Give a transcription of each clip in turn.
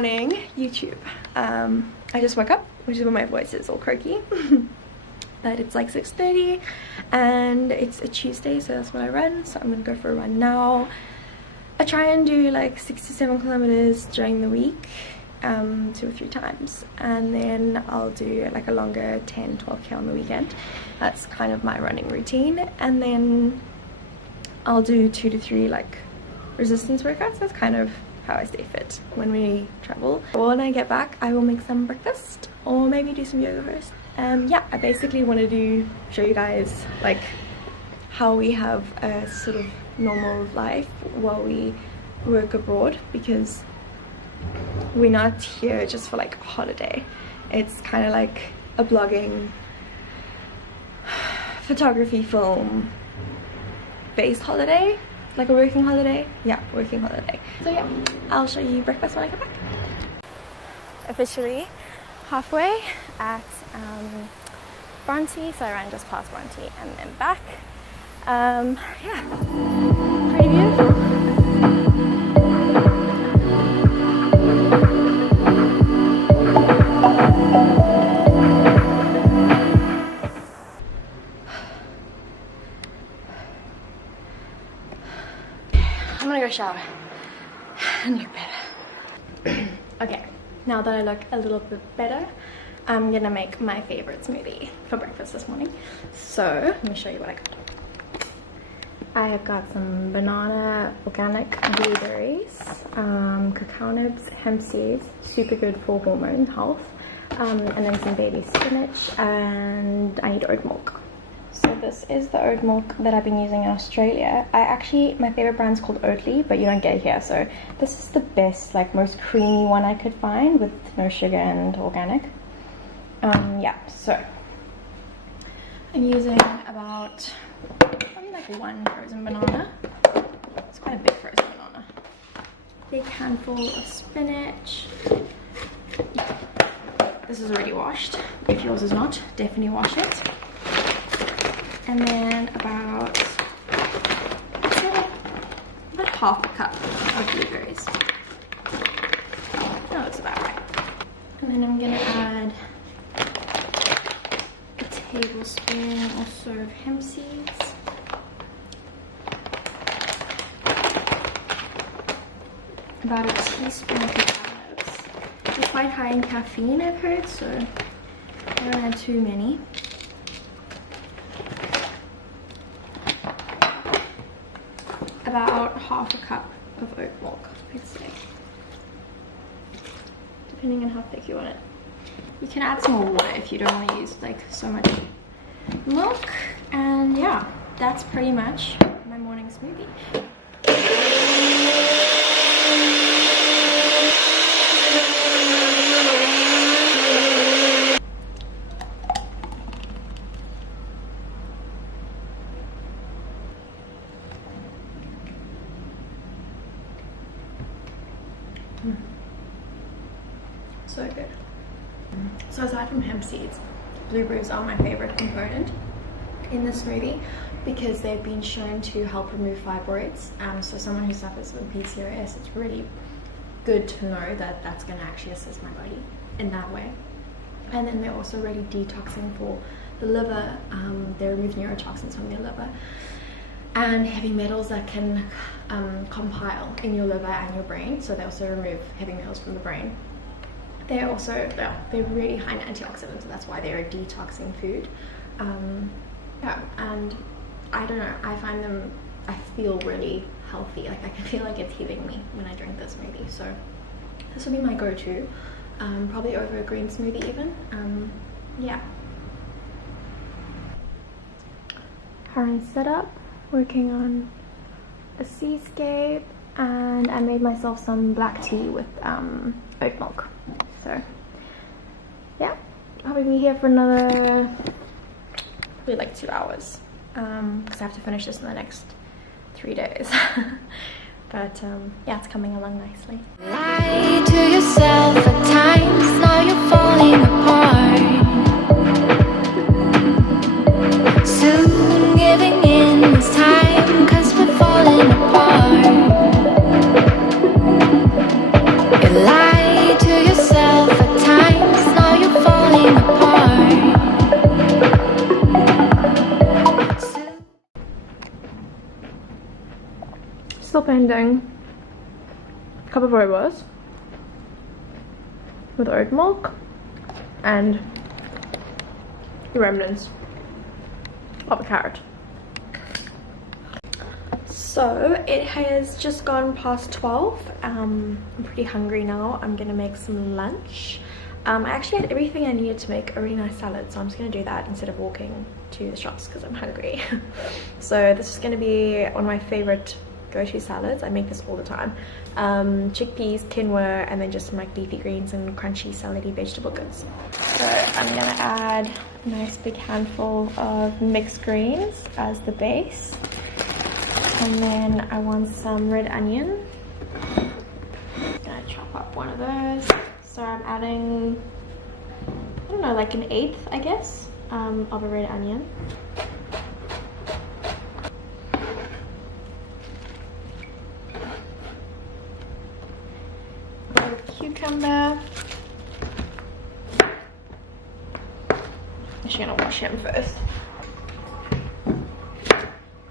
morning, YouTube. I just woke up, which is why my voice is all croaky. But it's like 6:30 and it's a Tuesday, so that's when I run. So I'm gonna go for a run now. I try and do like 6 to 7 kilometers during the week, 2 or 3 times, and then I'll do like a longer 10-12k on the weekend. That's kind of my running routine. And then I'll do 2 to 3 like resistance workouts. That's kind of how I stay fit when we travel. When I get back, I will make some breakfast or maybe do some yoga first. Yeah, I basically wanted to show you guys like how we have a sort of normal life while we work abroad, because we're not here just for like a holiday. It's kind of like a blogging, photography, film based holiday, like a working holiday. Yeah, working holiday. So yeah, I'll show you breakfast when I get back. Officially halfway at Bronte, so I ran just past Bronte and then back. Yeah, pretty beautiful. I'm gonna go shower and look better. Okay, now that I look a little bit better, I'm gonna make my favorite smoothie for breakfast this morning. So let me show you what I got. I have got some banana, organic blueberries, cacao nibs, hemp seeds, super good for hormone health, and then some baby spinach, and I need oat milk. So this is the oat milk that I've been using in Australia. My favorite brand is called Oatly, but you don't get it here. So this is the best, like most creamy one I could find with no sugar and organic. Yeah, so I'm using about probably like 1 frozen banana. It's quite a big frozen banana. Big handful of spinach. This is already washed. If yours is not, definitely wash it. And then about half a cup of blueberries. That looks about right. And then I'm gonna add a tablespoon or so of hemp seeds. About a teaspoon of cacao nibs. They're quite high in caffeine, I've heard, so I don't add too many. About half a cup of oat milk, I'd say, depending on how thick you want it. You can add some more water if you don't want to use like so much milk. And yeah, that's pretty much my morning smoothie. So good. So aside from hemp seeds, blueberries are my favorite component in the smoothie because they've been shown to help remove fibroids. So someone who suffers from PCOS, it's really good to know that that's going to actually assist my body in that way. And then they're also really detoxing for the liver. They remove neurotoxins from your liver and heavy metals that can compile in your liver and your brain. So they also remove heavy metals from the brain. They're also, they're really high in antioxidants, so that's why they're a detoxing food. Yeah, and I don't know, I find them, I feel really healthy. Like I can feel like it's healing me when I drink this smoothie. So this will be my go-to, probably over a green smoothie even. Yeah. Current setup, working on a seascape, and I made myself some black tea with oat milk. So yeah, probably be here for another probably like 2 hours because I have to finish this in the next 3 days. But yeah, it's coming along nicely. Lie to yourself at times, now you're falling apart. Soon giving in this time, 'cause we're falling apart. You lie still pending. Cup of rooibos with oat milk and the remnants of a carrot. So it has just gone past 12. I'm pretty hungry now. I'm gonna make some lunch. I actually had everything I needed to make a really nice salad, so I'm just gonna do that instead of walking to the shops because I'm hungry. So this is gonna be one of my favorite go-to salads. I make this all the time. Chickpeas, quinoa, and then just some like leafy greens and crunchy salady vegetable goods. So I'm gonna add a nice big handful of mixed greens as the base, and then I want some red onion. I'm gonna chop up one of those. So I'm adding, I don't know, like an eighth, I guess, of a red onion. Cucumber. I'm just gonna wash him first.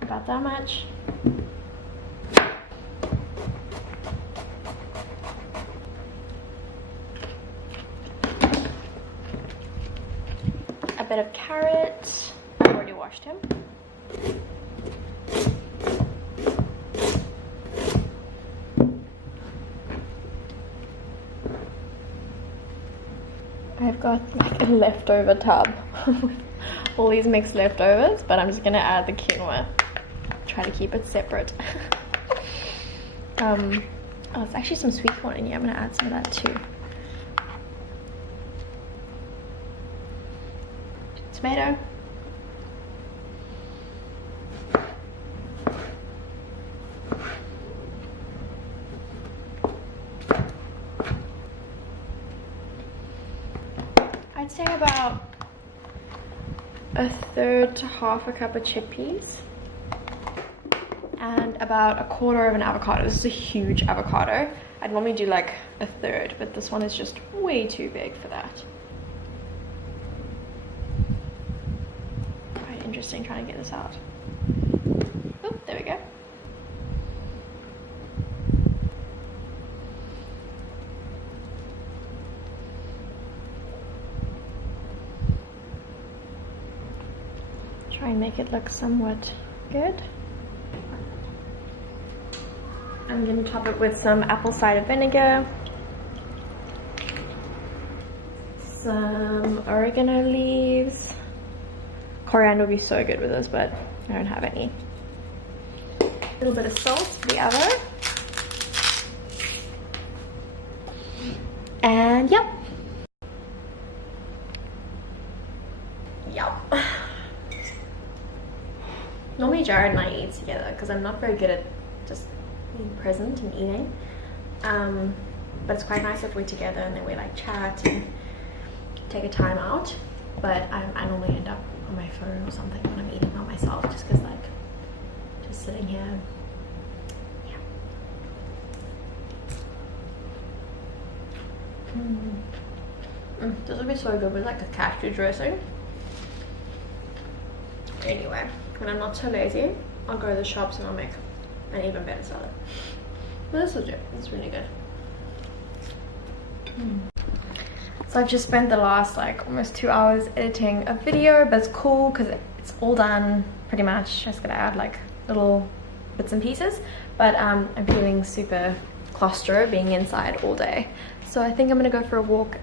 About that much. A bit of carrot. I've already washed him. I've got like a leftover tub with all these mixed leftovers, but I'm just gonna add the quinoa. Try to keep it separate. Oh, there's actually some sweet corn in here. I'm gonna add some of that too. Tomato. I'd say about a third to half a cup of chickpeas and about a quarter of an avocado. This is a huge avocado. I'd normally do like a third, but this one is just way too big for that. Quite interesting trying to get this out. Oh, there we go. Try and make it look somewhat good. I'm going to top it with some apple cider vinegar, some oregano leaves. Coriander would be so good with this, but I don't have any. A little bit of salt for the other. And yep. Yep. Normally Jared and I eat together because I'm not very good at just being present and eating. But it's quite nice if we're together and then we like chat and take a time out. But I normally end up on my phone or something when I'm eating by myself, just because like just sitting here. Yeah. This would be so good with like a cashew dressing. Anyway, when I'm not so lazy, I'll go to the shops and I'll make an even better salad. But this is legit. It's really good. So I've just spent the last like almost 2 hours editing a video, but it's cool because it's all done pretty much. Just gonna add like little bits and pieces, but I'm feeling super claustro being inside all day. So I think I'm gonna go for a walk,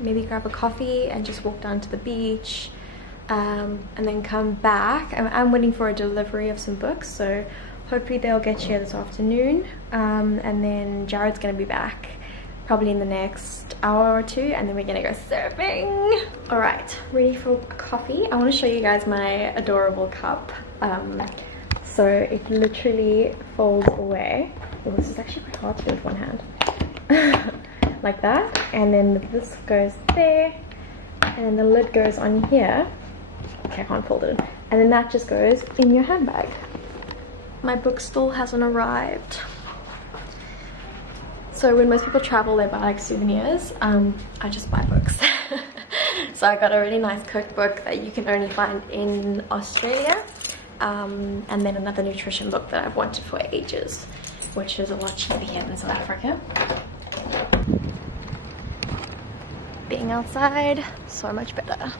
maybe grab a coffee and just walk down to the beach, and then come back. I'm waiting for a delivery of some books, so hopefully they'll get here this afternoon, and then Jared's gonna be back probably in the next hour or two, and then we're gonna go surfing. All right, ready for coffee. I want to show you guys my adorable cup. So it literally folds away. Oh, this is actually quite hard to do with one hand. Like that, and then this goes there, and then the lid goes on here. Okay, I can't fold it in. And then that just goes in your handbag. My book still hasn't arrived. So when most people travel, they buy like souvenirs. I just buy books. So I got a really nice cookbook that you can only find in Australia. and then another nutrition book that I've wanted for ages, which is a lot cheaper here than South Africa. Being outside, so much better.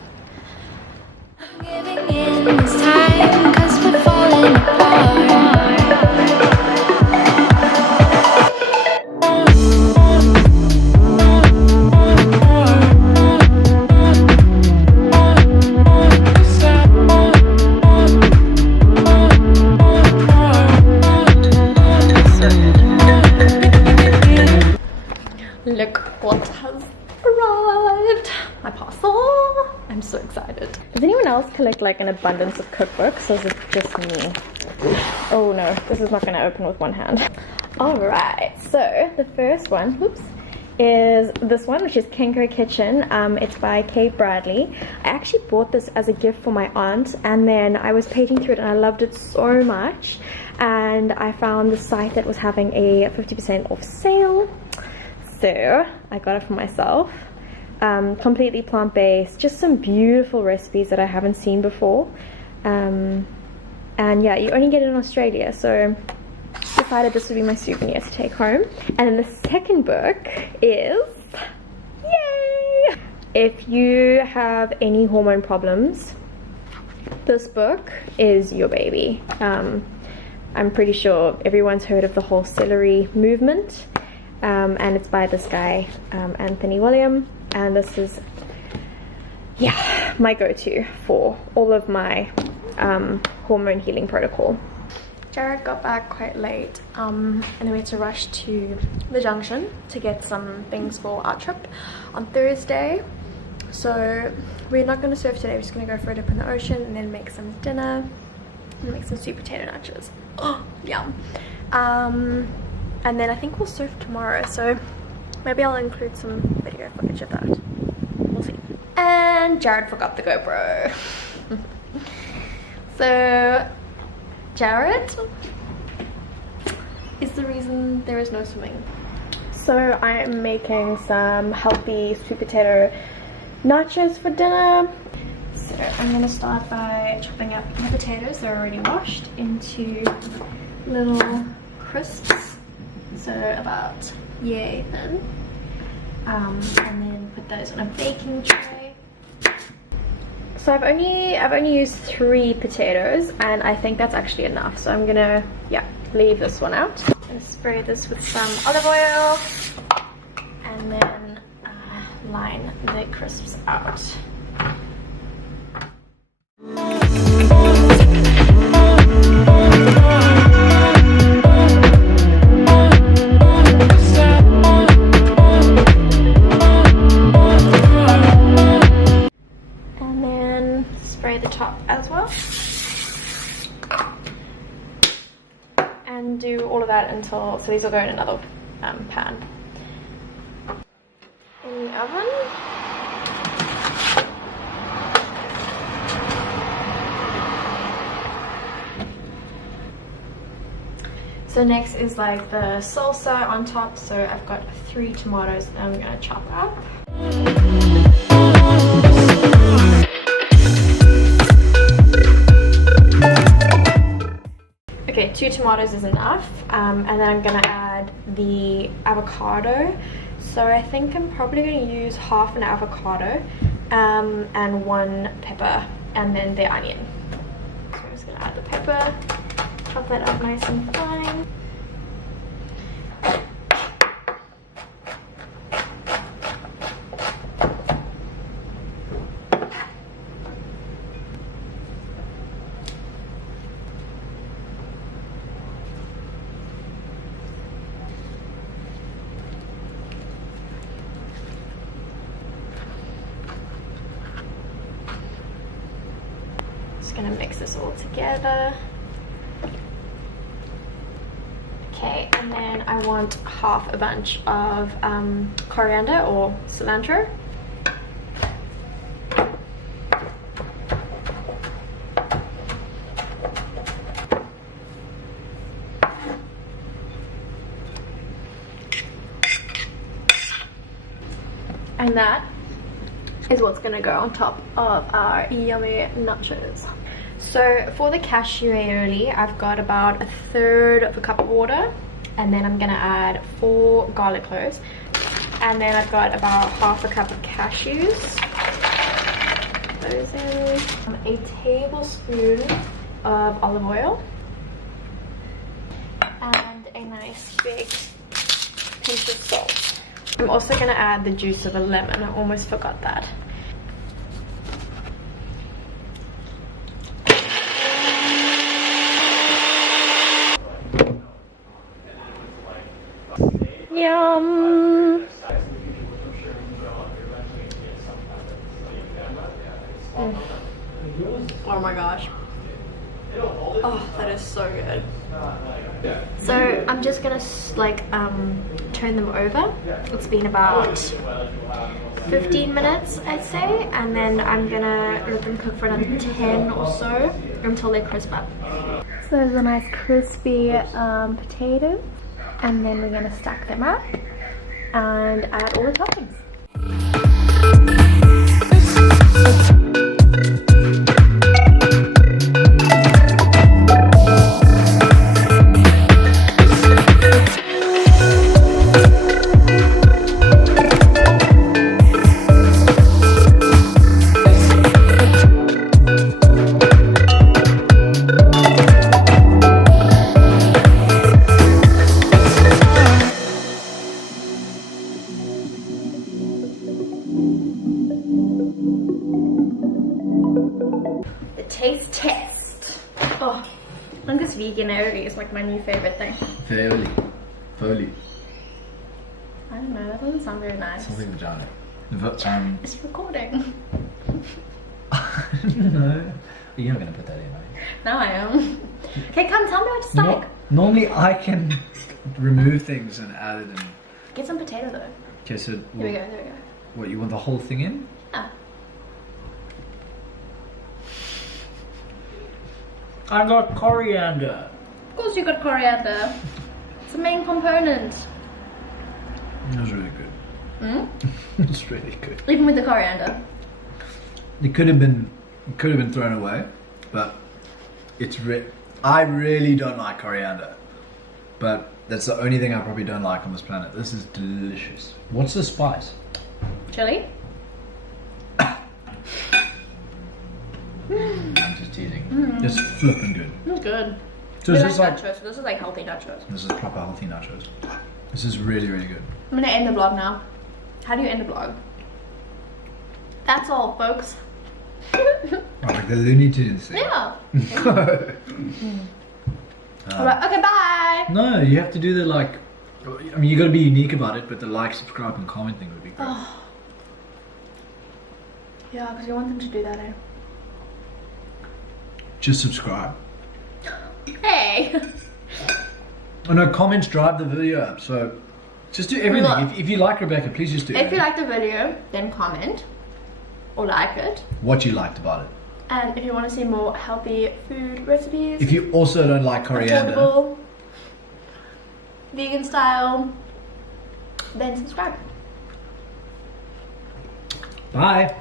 Giving in this time, 'cause we're falling apart. Look what has arrived! My parcel! I'm so excited. Does anyone else collect like an abundance of cookbooks, or is it just me? Oh no, this is not going to open with one hand. Alright, so the first one, whoops, is this one, which is Kenko Kitchen. It's by Kate Bradley. I actually bought this as a gift for my aunt, and then I was paging through it and I loved it so much, and I found the site that was having a 50% off sale, so I got it for myself. Completely plant-based, just some beautiful recipes that I haven't seen before, and yeah, you only get it in Australia, so decided this would be my souvenir to take home. And then the second book is, yay! If you have any hormone problems, this book is your baby. I'm pretty sure everyone's heard of the whole celery movement, and it's by this guy, Anthony William, and this is, yeah, my go-to for all of my hormone healing protocol. Jared got back quite late, and then we had to rush to the junction to get some things for our trip on Thursday. So we're not going to surf today, we're just going to go for a dip in the ocean and then make some dinner and make some sweet potato nachos. Oh, yum. And then I think we'll surf tomorrow, so maybe I'll include some video footage of that. We'll see. And Jared forgot the GoPro. So Jared is the reason there is no swimming. So I am making some healthy sweet potato nachos for dinner. So I'm going to start by chopping up my potatoes. They're already washed into little crisps, so about yay thin, and then put those on a baking tray. So I've only used 3 potatoes, and I think that's actually enough, so I'm gonna, yeah, leave this one out and spray this with some olive oil, and then line the crisps out. The top as well, and do all of that until, so these will go in another pan in the oven. So next is like the salsa on top, so I've got 3 tomatoes that I'm going to chop up. Okay, 2 tomatoes is enough, and then I'm gonna add the avocado. So I think I'm probably gonna use half an avocado, and 1 pepper, and then the onion. So I'm just gonna add the pepper, chop that up nice and fine. Gonna mix this all together. Okay, and then I want half a bunch of coriander or cilantro. And that is what's gonna go on top of our yummy nachos. So for the cashew aioli, I've got about 1/3 of a cup of water, and then I'm gonna add 4 garlic cloves, and then I've got about 1/2 cup of cashews. Those in. A tablespoon of olive oil, and a nice big pinch of salt. I'm also gonna add the juice of a lemon. I almost forgot that. Yum! Oh my gosh. Oh, that is so good. So I'm just gonna turn them over. It's been about 15 minutes, I'd say, and then I'm gonna let them cook for another 10 or so until they crisp up. So there's a nice crispy potato, and then we're gonna stack them up and add all the toppings. Taste test. Oh, I think this vegan aioli is like my new favorite thing. Aioli. Foley. I don't know, that doesn't sound very nice. Something vagina. It's recording. No. You're not going to put that in, are you? No, I am. Okay, come tell me what it's like. Normally I can remove things and add it in. Get some potato though. Okay, so... Here we go, here we go. What, you want the whole thing in? Yeah. I got coriander. Of course you got coriander. It's a main component. It was really good. Hmm? It's really good. Even with the coriander. It could have been thrown away, but it's I really don't like coriander, but that's the only thing I probably don't like on this planet. This is delicious. What's the spice? Chili? I'm just teasing. It's flipping good. It's good. So We is like this like nachos, so this is like healthy nachos. this is proper healthy nachos. This is really, really good. I'm gonna end the vlog now. How do you end a vlog? That's all, folks. Oh, like the Looney Tunes thing. Yeah. No. Alright, okay, bye. No, you have to do the like. I mean, you got to be unique about it, but the like, subscribe, and comment thing would be great. Oh. Yeah, because you want them to do that, eh? Just subscribe. Hey. Oh no, comments drive the video up, so just do everything. Look. If you like Rebecca, please just do If you like the video, then comment or like it. what you liked about it. And if you want to see more healthy food recipes, If you also don't like coriander, affordable, vegan style, then subscribe. bye.